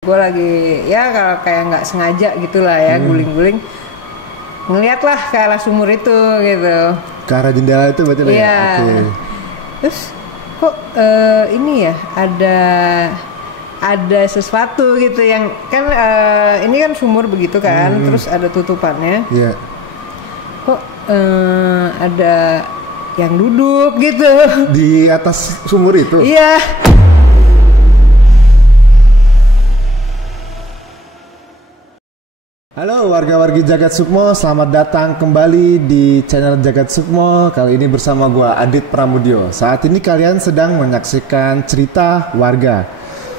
Gue lagi ya kalau kayak nggak sengaja gitulah ya guling-guling, ngeliatlah ke arah sumur itu gitu. Ke arah jendela itu berarti Iya. ya? Oke. Terus kok ini ya ada sesuatu gitu yang kan ini kan sumur begitu kan, terus ada tutupannya. Iya. Kok ada yang duduk gitu. Di atas sumur itu? Iya. Halo warga-wargi Jagat Sukmo, selamat datang kembali di channel Jagat Sukmo. Kali ini bersama gua Adit Pramudio. Saat ini kalian sedang menyaksikan cerita warga.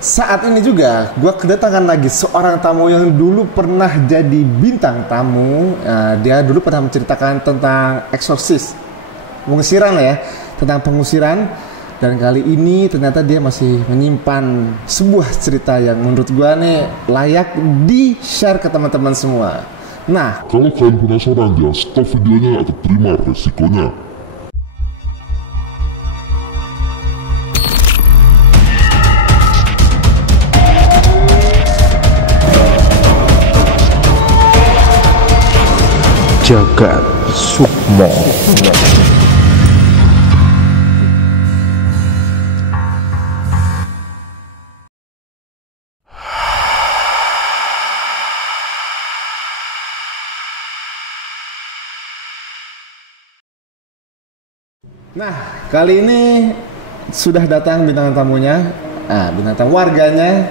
Saat ini juga gua kedatangan lagi seorang tamu yang dulu pernah jadi bintang tamu. Dia dulu pernah menceritakan tentang eksorsis, pengusiran lah ya, tentang pengusiran. Dan kali ini ternyata dia masih menyimpan sebuah cerita yang menurut gua nih layak di-share ke teman-teman semua. Nah, kalau kalian penasaran, jangan stop videonya atau terima resikonya. Jagat Sukmo. Nah, kali ini sudah datang bintang tamunya, bintang tamu warganya,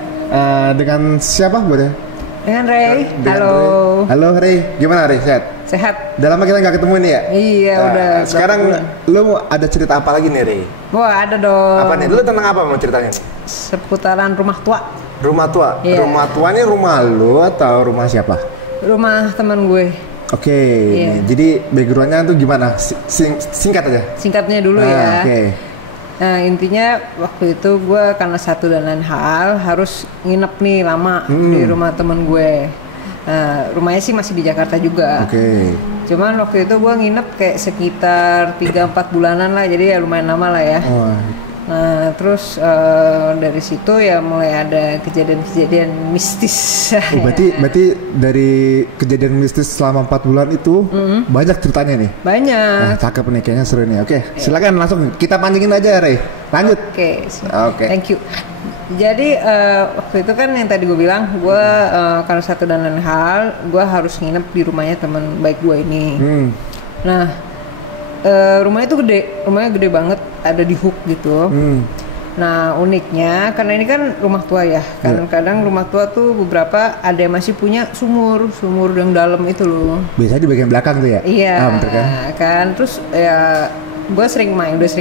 dengan siapa boleh? Dengan Ray. Dengan Halo. Ray. Halo Ray, gimana Ray? Sehat? Sehat. Udah lama kita nggak ketemu nih ya? Iya, udah. Sekarang lu ada cerita apa lagi nih Ray? Wah, ada dong. Apa nih? Lu tentang apa mau ceritanya? Seputaran rumah tua. Rumah tua? Iya. Rumah tua ini rumah lu atau rumah siapa? Rumah teman gue. Oke, Iya. jadi backgroundnya tuh gimana? Singkat aja. Singkatnya dulu ya. Oke. Nah, intinya waktu itu gue karena satu dan lain hal harus nginep nih lama di rumah temen gue. Nah, rumahnya sih masih di Jakarta juga. Oke. Cuman waktu itu gue nginep kayak sekitar 3-4 bulanan lah, jadi ya lumayan lama lah ya. Wah. Nah, terus dari situ ya mulai ada kejadian-kejadian mistis. Berarti dari kejadian mistis selama 4 bulan itu banyak ceritanya nih. Banyak. Nah, cakep nih, kayaknya seru nih. Oke, silakan langsung kita pancingin aja, Ray. Lanjut. Oke. Thank you. Jadi waktu itu kan yang tadi gue bilang, gue karena satu dan lain hal, gue harus nginep di rumahnya teman baik gue ini. Nah, rumahnya tuh rumahnya gede banget, ada di Hook gitu. Nah, uniknya karena ini kan rumah tua ya, kadang-kadang rumah tua tuh beberapa ada yang masih punya sumur yang dalam itu loh. Biasanya di bagian belakang tuh ya? Iya, bener kan? Terus ya gue udah sering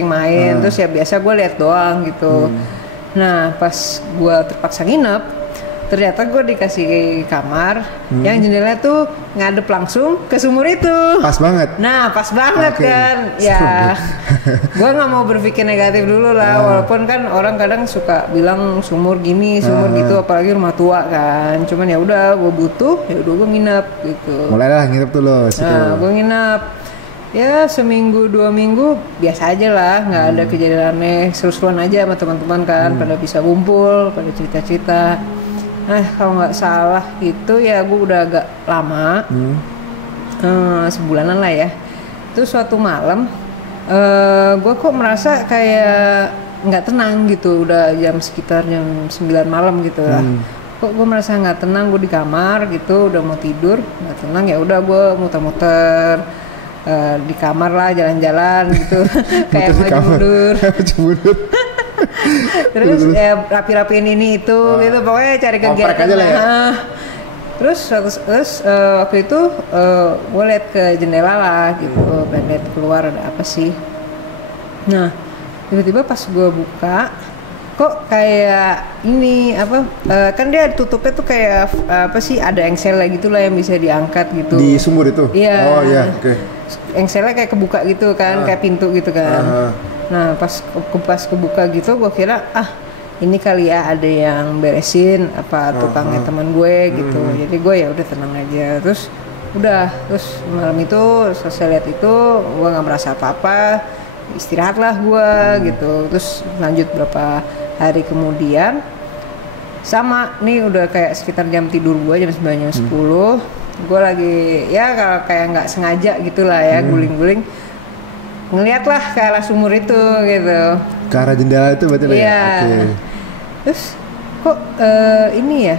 main, terus ya biasa gue lihat doang gitu. Nah, pas gue terpaksa nginep, ternyata gue dikasih kamar yang jendelanya tuh ngadep langsung ke sumur itu. Pas banget. Nah, pas banget kan. Ya, gue nggak mau berpikir negatif dulu lah. Walaupun kan orang kadang suka bilang sumur gini, sumur gitu, apalagi rumah tua kan. Cuman ya udah, gue butuh, ya udah gue nginep gitu. Mulailah nginep tuh lo. Nah, gue nginep. Ya seminggu 2 minggu biasa aja lah, nggak ada kejadian aneh, seru-seruan aja sama teman-teman kan, pada bisa kumpul, pada cerita-cerita. Nah kalau nggak salah itu ya gue udah agak lama, sebulanan lah ya. Terus suatu malam, gue kok merasa kayak nggak tenang gitu, udah sekitar jam 9 malam gitu lah. Kok gue merasa nggak tenang, gue di kamar gitu, udah mau tidur, nggak tenang, ya udah gue muter-muter. Di kamar lah, jalan-jalan gitu. Kayak maju mundur. Terus ya rapi-rapiin ini itu gitu, pokoknya cari kegiatan lah ya. Terus waktu itu gue liat ke jendela lah gitu, pengen liat keluar ada apa sih. Nah tiba-tiba pas gue buka, kok kayak ini kan dia tutupnya tuh kayak apa sih, ada engselnya gitu lah yang bisa diangkat gitu di sumur itu? Iya. Oh iya, oke. Engselnya kayak kebuka gitu kan, kayak pintu gitu kan. Nah pas kebuka gitu, gue kira ini kali ya ada yang beresin apa tukangnya teman gue gitu. Jadi gue ya udah tenang aja. Terus malam itu selesai lihat itu, gue nggak merasa apa-apa, istirahatlah gue gitu. Terus lanjut berapa hari kemudian sama nih udah kayak sekitar jam tidur gue jam 9 jam 10 gue lagi ya kalau kayak nggak sengaja gitulah ya guling-guling ngeliat lah ke arah sumur itu gitu, ke arah jendela itu berarti lah ya. iya. Oke. Terus kok ini ya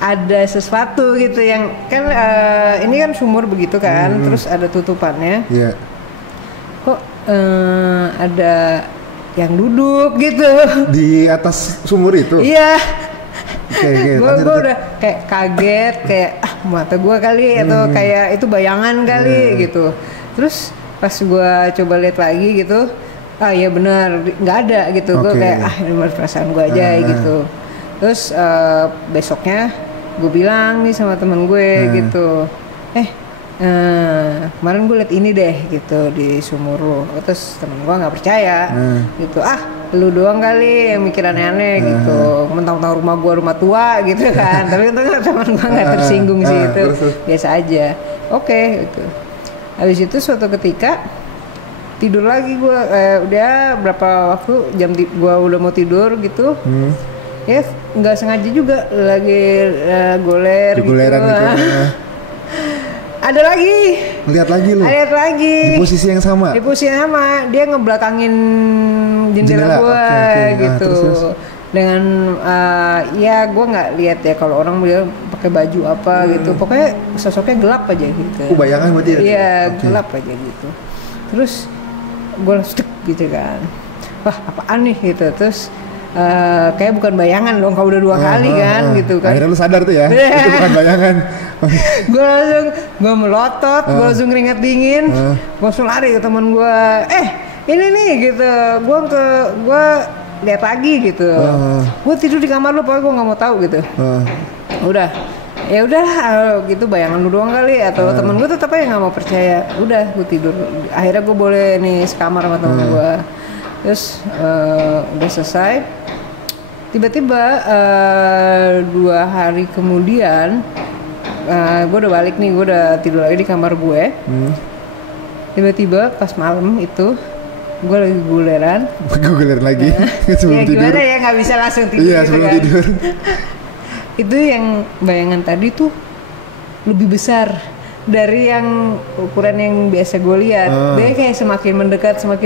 ada sesuatu gitu yang kan ini kan sumur begitu kan, terus ada tutupannya. Iya. Kok ada yang duduk gitu Di atas sumur itu. iya. Oke, Gue udah kayak kaget kayak mata gue kali atau kayak itu bayangan kali gitu. Terus pas gue coba lihat lagi gitu, ya benar nggak ada gitu. Gue kayak ini baru perasaan gue aja gitu. Terus besoknya gue bilang nih sama temen gue gitu, kemarin gue liat ini deh gitu di sumur lo. Terus temen gue nggak percaya gitu, lu doang kali yang mikir aneh-aneh gitu, mentang-mentang rumah gue rumah tua gitu kan. Tapi untungnya temen gue nggak tersinggung sih itu, biasa aja. Oke gitu. Habis itu suatu ketika tidur lagi gue, udah berapa waktu gue udah mau tidur gitu. Ya nggak sengaja juga lagi goler gitu. Ada lagi. Lihat lagi lu. Lihat lagi. Di posisi yang sama. Di posisi yang sama. Dia ngebelakangin jendela gue gitu. Terus. Dengan ya gue nggak lihat ya kalau orang bilang pakai baju apa gitu. Pokoknya sosoknya gelap aja gitu. Bayangan berarti ya? Iya, gelap aja gitu. Terus gue langsung gitu kan. Wah, apaan nih gitu. Terus kayak bukan bayangan dong, kalau udah 2 kali kan gitu kan. Akhirnya lu sadar tuh ya, itu bukan bayangan. gue melotot, gue langsung keringat dingin, gue langsung lari ke teman gue. Ini nih gitu, gue lihat lagi gitu. Gue tidur di kamar lu, pokoknya gue nggak mau tahu gitu. Udah, ya udahlah gitu, bayangan lu doang kali atau temen gue tetap aja nggak mau percaya. Udah, gue tidur. Akhirnya gue boleh nih sekamar sama temen gue. Terus udah selesai. Tiba-tiba 2 hari kemudian gue udah balik nih, gue udah tidur lagi di kamar gue. Tiba-tiba pas malam itu gue lagi guleran. Guleran lagi sebelum ya, tidur. Gimana ya nggak bisa langsung tidur. Iya sebelum kan? Tidur. Itu yang bayangan tadi tuh lebih besar dari yang ukuran yang biasa gue lihat. Dia kayak semakin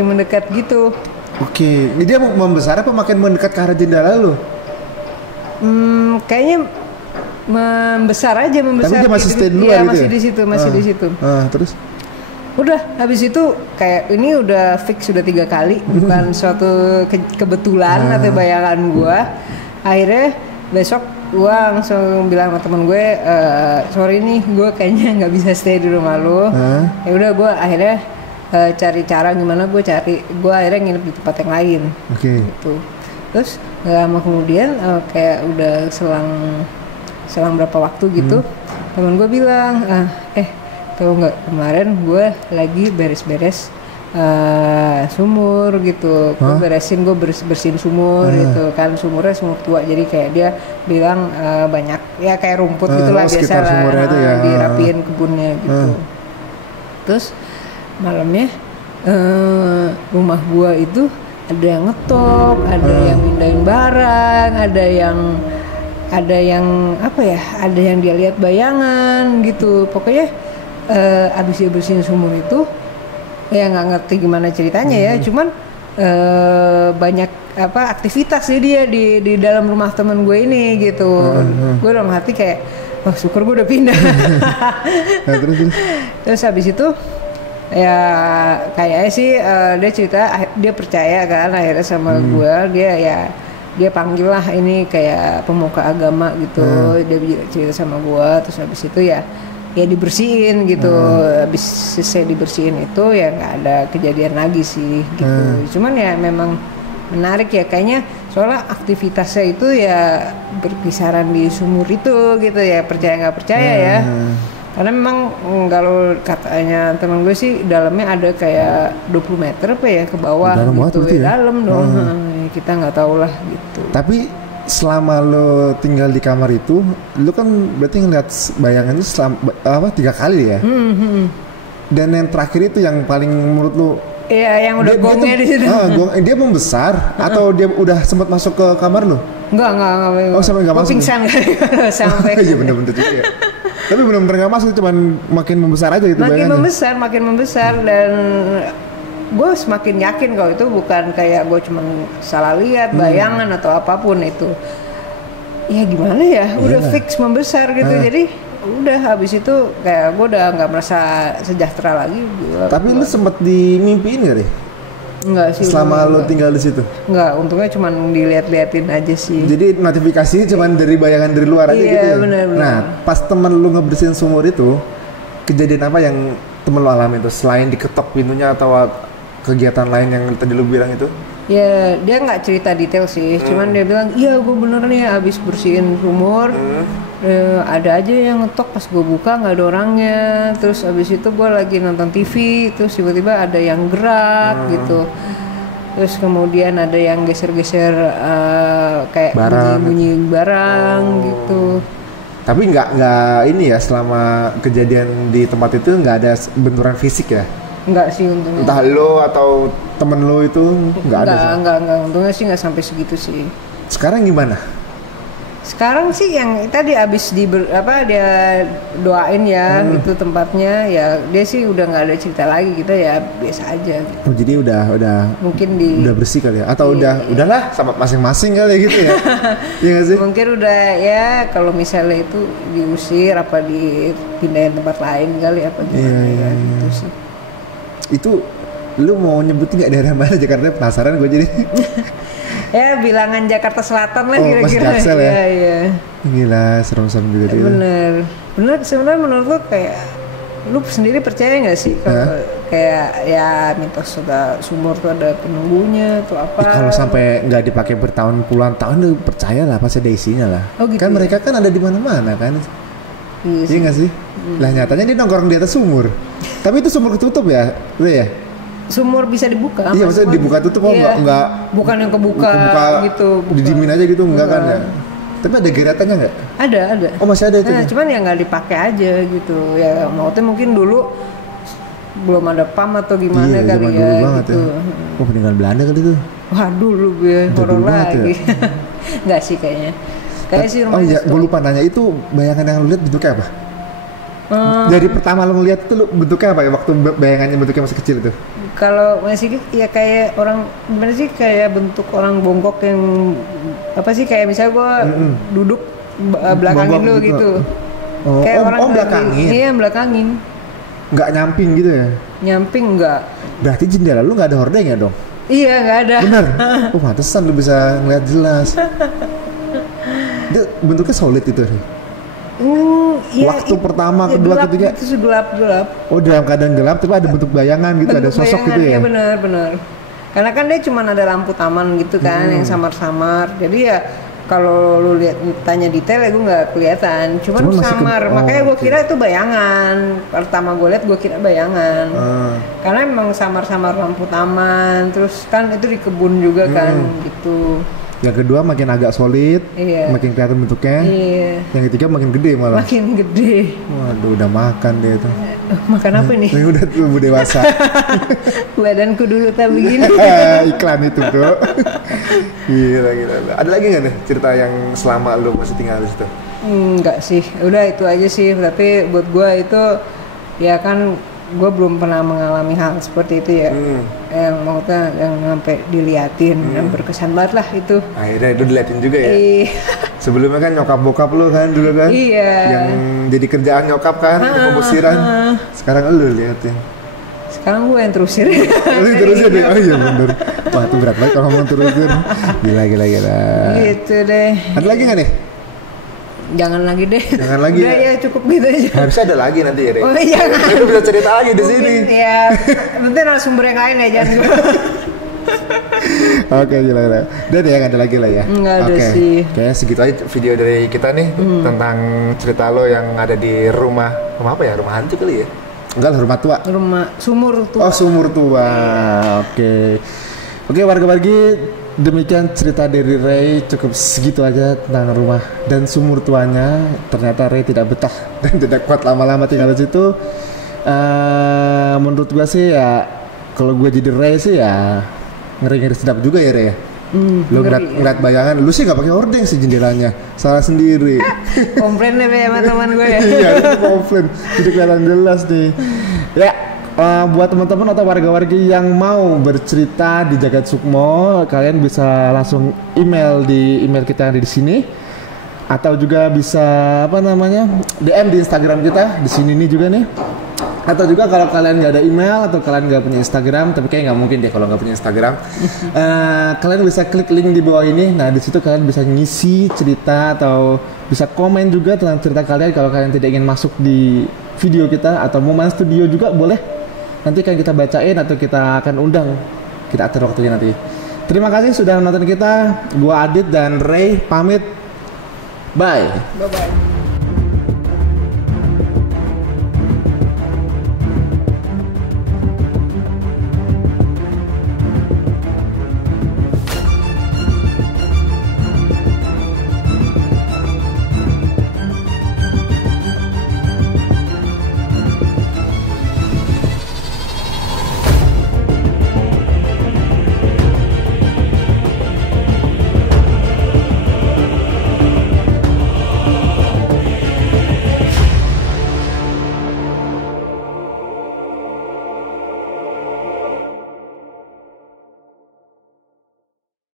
mendekat gitu. Oke, ini dia membesar apa makin mendekat ke arah jendela lu? Kayaknya membesar aja. Tapi dia masih stay di luar gitu. Iya, masih ya? masih di situ. Terus? Udah, habis itu kayak ini udah fix sudah 3 kali, bukan suatu kebetulan atau bayangan gua. Akhirnya besok gua langsung bilang sama temen gue, sorry nih, gue kayaknya nggak bisa stay di rumah lu. Ya udah, gua akhirnya cari cara gimana, gue akhirnya nginep di tempat yang lain. Gitu. Terus nggak lama kemudian kayak udah selang berapa waktu gitu, temen gue bilang, tahu nggak, kemarin gue lagi beres-beres sumur gitu. Gue bersihin sumur gitu kan, sumurnya sumur tua, jadi kayak dia bilang banyak ya kayak rumput gitulah biasa lah, dirapiin kebunnya gitu. Terus malamnya rumah gua itu ada yang ngetok, ada yang mindahin barang, ada yang apa ya, ada yang dia lihat bayangan gitu. Pokoknya abis dia bersihin sumur itu ya nggak ngerti gimana ceritanya ya, cuman banyak apa aktivitas dia di dalam rumah teman gue ini gitu. Gue dalam hati kayak, wah syukur gue udah pindah. Terus habis itu ya kayaknya sih dia cerita, dia percaya kan akhirnya sama gue. Dia panggil lah ini kayak pemuka agama gitu. Dia cerita sama gue, terus habis itu ya dibersihin gitu. Habis selesai dibersihin itu ya nggak ada kejadian lagi sih gitu. Cuman ya memang menarik ya kayaknya, soalnya aktivitasnya itu ya berkisaran di sumur itu gitu ya, percaya nggak percaya ya. Karena memang kalau katanya teman gue sih dalamnya ada kayak 20 meter apa ya ke bawah dalam gitu ya. Dalam dong. Kita nggak tahu lah gitu. Tapi selama lo tinggal di kamar itu, lo kan berarti ngeliat bayangan itu selama 3 kali ya. Dan yang terakhir itu yang paling menurut lo, iya, yang udah gongnya di situ. Dia membesar atau dia udah sempat masuk ke kamar lo? Enggak. Oh, sampai nggak masuk. Pingsan sampai. Iya bener-bener juga ya. Tapi bener-bener nggak masuk, cuman makin membesar aja gitu bayangannya. Makin membesar dan gue semakin yakin kalau itu bukan kayak gue cuman salah lihat bayangan atau apapun itu. Ya gimana ya, udah fix membesar gitu. Jadi udah habis itu kayak gue udah nggak merasa sejahtera lagi. Tapi lu sempet dimimpiin gak deh? Enggak sih. Selama lo tinggal di situ? Enggak, untungnya cuma dilihat-liatin aja sih. Jadi notifikasinya cuma dari bayangan dari luar aja gitu ya? Bener. Nah, pas temen lu ngebersihin sumur itu, kejadian apa yang temen lu alami itu? Selain diketok pintunya atau kegiatan lain yang tadi lu bilang itu? Ya, dia nggak cerita detail sih. Cuman dia bilang, iya gue bener nih abis bersihin sumur. Ada aja yang ngetok pas gue buka nggak ada orangnya. Terus abis itu gue lagi nonton TV, terus tiba-tiba ada yang gerak gitu. Terus kemudian ada yang geser-geser kayak bunyi barang gitu. Tapi nggak ini ya, selama kejadian di tempat itu nggak ada benturan fisik ya? Enggak sih untungnya. Entah lo atau temen lo itu nggak ada? Enggak, untungnya sih nggak sampai segitu sih. Sekarang gimana? Sekarang sih yang tadi abis dia doain ya itu tempatnya, ya dia sih udah nggak ada cerita lagi, kita ya biasa aja gitu. Oh, jadi udah mungkin udah bersih kali ya, atau udahlah sama masing-masing kali gitu ya? Iya nggak sih? Mungkin udah ya, kalau misalnya itu diusir apa dipindahin tempat lain kali apa gimana ya gitu sih. Itu lu mau nyebutin nggak daerah mana Jakarta? Penasaran gue jadi. Ya bilangan Jakarta Selatan lah kira-kira. Masih Jaksel ya? Iya. Gila, serem-serem juga dia. Bener sebenarnya menurut lu kayak lu sendiri percaya nggak sih kalau kayak ya mitos ada sumur tuh ada penunggunya atau apa? Kalau sampai nggak dipakai bertahun puluhan tahun lu percaya lah, pasti ada isinya lah. Oh, gitu kan ya? mereka kan ada di mana-mana kan. Iya nggak sih? Lah nyatanya dia nongkrong di atas sumur. Tapi itu sumur ketutup ya, udah ya? Sumur bisa dibuka. Iya, maksudnya dibuka tutup kok enggak bukan yang kebuka gitu. Didimin aja gitu enggak kan ya? Tapi ada geratannya enggak? Ada. Oh, masih ada itu. Nah, cuman ya nggak dipakai aja gitu. Ya maksudnya mungkin dulu belum ada PAM atau gimana kali ya gitu. Ya. Oh, peninggalan Belanda kali itu. Wah, dulu gue horor lagi. Ya? Enggak sih kayaknya. Kayak sih rumahnya. Oh iya, gue lupa nanya, itu bayangan yang lu lihat bentuknya apa? Dari pertama lo ngeliat itu lu bentuknya apa ya, waktu bayangannya bentuknya masih kecil itu? Kalau masih ya kayak orang gimana sih, kayak bentuk orang bongkok yang apa sih, kayak misalnya gue duduk belakangin lo gitu. Oh, kayak orang belakangin? Iya, belakangin. Nggak nyamping gitu ya? Nyamping enggak. Berarti jendela lu nggak ada hordengnya dong? Iya, nggak ada. Bener? Oh, pantesan lu bisa ngeliat jelas. Itu bentuknya solid itu. Ya, waktu pertama, kedua, gelap, ketiga itu gelap. Oh, dalam keadaan gelap tapi ada bentuk bayangan gitu, ada sosok gitu ya? Iya, benar. Karena kan dia cuma ada lampu taman gitu kan, yang samar-samar. Jadi ya kalau lu lihat tanya detail ya gue nggak kelihatan, cuman samar. Makanya gue kira itu bayangan. Pertama gue lihat gue kira bayangan. Karena emang samar-samar lampu taman, terus kan itu di kebun juga kan gitu. Yang kedua makin agak solid, makin kelihatan bentuknya. Iya. Yang ketiga makin gede malah. Makin gede. Waduh, udah makan dia tuh. Makan apa nih? Ini udah tubuh dewasa. Badanku dulu tak begini. Iklan itu bro. Gila. Ada lagi nggak nih cerita yang selama lu masih tinggal di situ? Enggak sih, udah itu aja sih. Tapi buat gue itu ya kan, gue belum pernah mengalami hal seperti itu ya. Yang maksudnya yang sampai diliatin, yang berkesan banget lah itu. Akhirnya itu diliatin juga ya. Sebelumnya kan nyokap bokap lu kan dulu kan. Iya. Yang jadi kerjaan nyokap kan, pengusiran. Sekarang lu liatin. Sekarang gue yang terusin. Lu terusin deh. Oh iya bener. Wah, itu berat banget kalau ngomong terusin. Gila. Gitu deh. Ada lagi nggak nih? Jangan lagi deh. Jangan lagi. Udah ya, cukup gitu aja. Harusnya ada lagi nanti ya deh. Oh iya. Kita bisa cerita lagi di sini. Ya, nanti narasumber yang lain ya, jangan. Oke, gila. Dan ya nggak ada lagi lah ya. Nggak ada sih. Kayaknya segitu aja video dari kita nih tentang cerita lo yang ada di rumah apa ya? Rumah hantu kali ya? Enggak lah, rumah tua. Rumah sumur tua. Oh, sumur tua. Oke, warga-wargi, demikian cerita dari Ray. Cukup segitu aja tentang rumah dan sumur tuanya. Ternyata Ray tidak betah dan tidak kuat lama-lama tinggal di situ. Menurut gua sih ya, kalau gua jadi Ray sih ya ngeri-ngeri sedap juga ya Ray. Lu ngeliat bayangan, lu sih nggak pakai hordeng sih jendelanya, salah sendiri. Komplain deh sama teman gue ya. Iya, itu komplain, jadi kelihatan jelas nih. Ya, buat teman-teman atau warga-warga yang mau bercerita di Jagat Sukmo, kalian bisa langsung email di email kita yang ada di sini, atau juga bisa DM di Instagram kita di sini nih juga nih. Atau juga kalau kalian nggak ada email atau kalian nggak punya Instagram, tapi kayak nggak mungkin deh kalau nggak punya Instagram, kalian bisa klik link di bawah ini. Nah di situ kalian bisa ngisi cerita atau bisa komen juga tentang cerita kalian. Kalau kalian tidak ingin masuk di video kita atau mau main studio juga boleh. Nanti akan kita bacain atau kita akan undang. Kita atur waktunya nanti. Terima kasih sudah menonton kita. Gua Adit dan Ray pamit. Bye. Bye bye.